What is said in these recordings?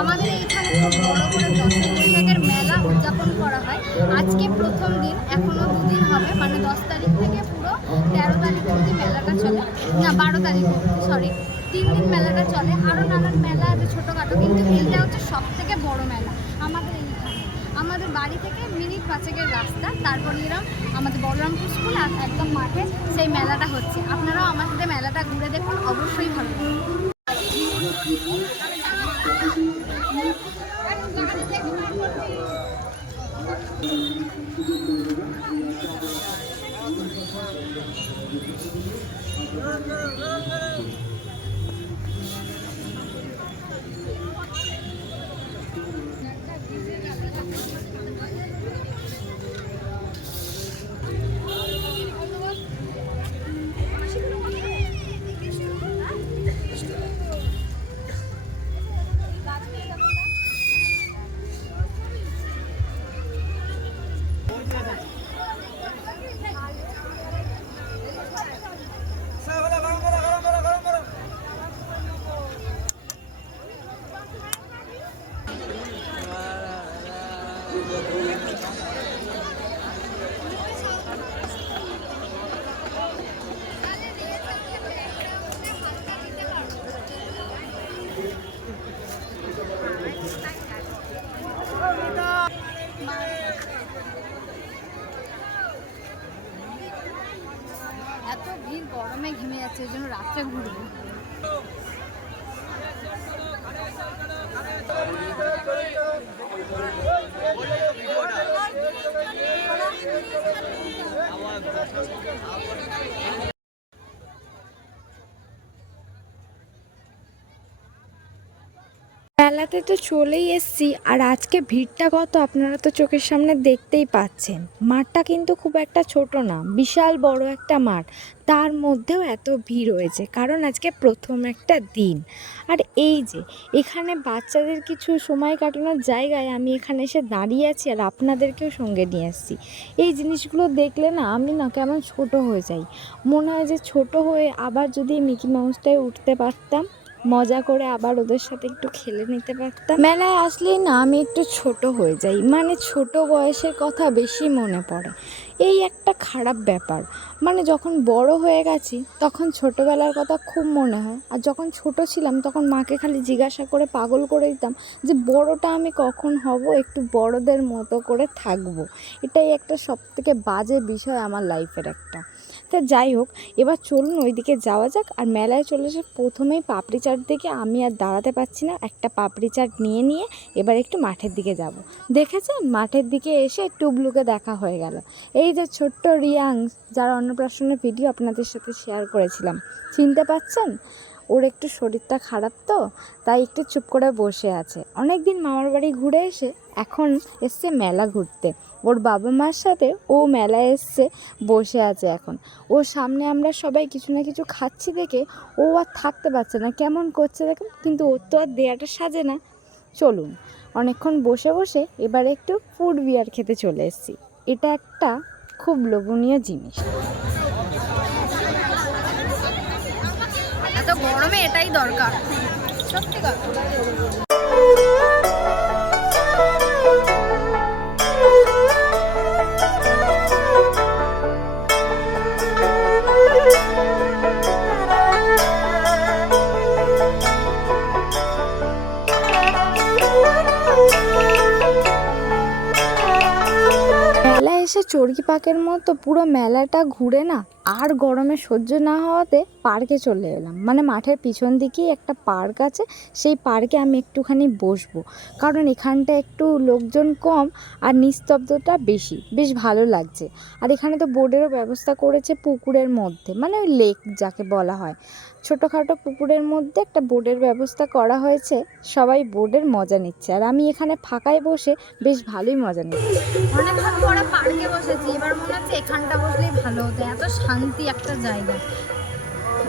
আমাদের এইখানে খুব বড় করে দশের বৈশাখের মেলা উদযাপন করা হয়। আজকে প্রথম দিন, এখনও দুদিন হবে, মানে 10 তারিখ থেকে পুরো 13 তারিখ অবধি মেলাটা চলে, না 12 তারিখ অবধি, সরি 3 দিন মেলাটা চলে। আরও নানান মেলা আছে ছোটোখাটো, কিন্তু এইটা হচ্ছে সব থেকে বড় মেলা আমাদের এইখানে। আমাদের বাড়ি থেকে মিনিট 5-এর রাস্তা, তারপরে এরকম আমাদের বলরামপুর স্কুল আর একদম মাঠে সেই মেলাটা হচ্ছে। আপনারাও আমার সাথে মেলাটা ঘুরে দেখুন, অবশ্যই ভালো লাগবে। এত ভিড়, গরমে ঘেমে যাচ্ছে, এই জন্য রাত্রে ঘুরবো। মেলাতে তো চলেই এসছি, আর আজকে ভিড়টা কত আপনারা তো চোখের সামনে দেখতেই পাচ্ছেন। মাঠটা কিন্তু খুব একটা ছোট না, বিশাল বড় একটা মাঠ, তার মধ্যেও এত ভিড় হয়েছে কারণ আজকে প্রথম একটা দিন। আর এই যে এখানে বাচ্চাদের কিছু সময় কাটানোর জায়গায় আমি এখানে এসে দাঁড়িয়ে আছি আর আপনাদেরকেও সঙ্গে নিয়ে আসছি। এই জিনিসগুলো দেখলে না আমি না কেমন ছোট হয়ে যাই, মনে হয় যে ছোট হয়ে আবার যদি মিকি মাউসটায় উঠতে পারতাম, মজা করে আবার ওদের সাথে একটু খেলে নিতে পারতাম। মেলায় আসলেই না আমি একটু ছোট হয়ে যাই, মানে ছোট বয়সের কথা বেশি মনে পড়ে। এই একটা খারাপ ব্যাপার, মানে যখন বড় হয়ে গেছি তখন ছোটোবেলার কথা খুব মনে হয়, আর যখন ছোট ছিলাম তখন মাকে খালি জিজ্ঞাসা করে পাগল করে দিতাম যে বড়টা আমি কখন হব, একটু বড়দের মতো করে থাকবো। এটাই একটা সবথেকে বাজে বিষয় আমার লাইফের একটা। তা যাই হোক, এবার চলুন ওইদিকে যাওয়া যাক। আর মেলায় চলে এসে প্রথমেই পাপড়ি চাট দেখে আমি আর দাঁড়াতে পারছি না, একটা পাপড়ি চাট নিয়ে এবার একটু মাঠের দিকে যাব। দেখেছেন, মাঠের দিকে এসে টুবলুকে দেখা হয়ে গেল। এই যে ছোট্ট রিয়াংস, যার অন্নপ্রাশনের ভিডিও আপনাদের সাথে শেয়ার করেছিলাম, চিনতে পারছেন? ওর একটু শরীরটা খারাপ তো, তাই একটু চুপ করে বসে আছে। অনেক দিন মামার বাড়ি ঘুরে এসে এখন এসছে মেলা ঘুরতে। ওর বাবা মার সাথে ও মেলায় এসছে, বসে আছে এখন। ওর সামনে আমরা সবাই কিছু না কিছু খাচ্ছি দেখে ও আর থাকতে পারছে না, কেমন করছে দেখুন। কিন্তু ওর তো আর দেয়াটা সাজে না। চলুন, অনেকক্ষণ বসে বসে এবার একটু ফুড বিয়ার খেতে চলে এসেছি। এটা একটা খুব লোভনীয় জিনিস। এত গরমে এটাই দরকার, সত্যি কথা। মেলায় এসে চড়কি পাকের মতো পুরো মেলাটা ঘুরে না আর গরমে সহ্য না হওয়াতে পার্কে চলে এলাম। মানে মাঠের পিছন দিকেই একটা পার্ক আছে, সেই পার্কে আমি একটুখানি বসবো, কারণ এখানটা একটু লোকজন কম আর নিস্তব্ধতা বেশি, বেশ ভালো লাগছে। আর এখানে তো বোর্ডেরও ব্যবস্থা করেছে পুকুরের মধ্যে, মানে ওই লেক যাকে বলা হয়, ছোটোখাটো পুকুরের মধ্যে একটা বোর্ডের ব্যবস্থা করা হয়েছে। সবাই বোর্ডের মজা নিচ্ছে আর আমি এখানে ফাঁকায় বসে বেশ ভালোই মজা নিচ্ছি। অনেকক্ষণ পরে পার্কে বসেছি, এবার মনে হচ্ছে এখানটা বসলেই ভালো হতো, এত শান্তি একটা জায়গা।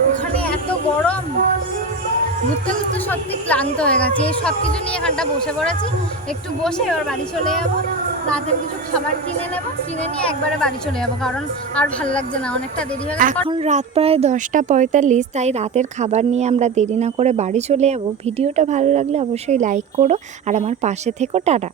ওখানে এত গরম, ঘুরতে ঘুরতে সত্যি ক্লান্ত হয়ে গেছে, এই সব কিছু নিয়ে এখানটা বসে পড়েছি। একটু বসে এবার বাড়ি চলে যাবো, রাতের কিছু খাবার কিনে নেবো, কিনে নিয়ে একবারে বাড়ি চলে যাবো, কারণ আর ভাল লাগছে না, অনেকটা দেরি হয়ে গেছে। এখন রাত প্রায় 10টা 45, তাই রাতের খাবার নিয়ে আমরা দেরি না করে বাড়ি চলে যাব। ভিডিওটা ভালো লাগলে অবশ্যই লাইক করো আর আমার পাশে থেকো। টাটা।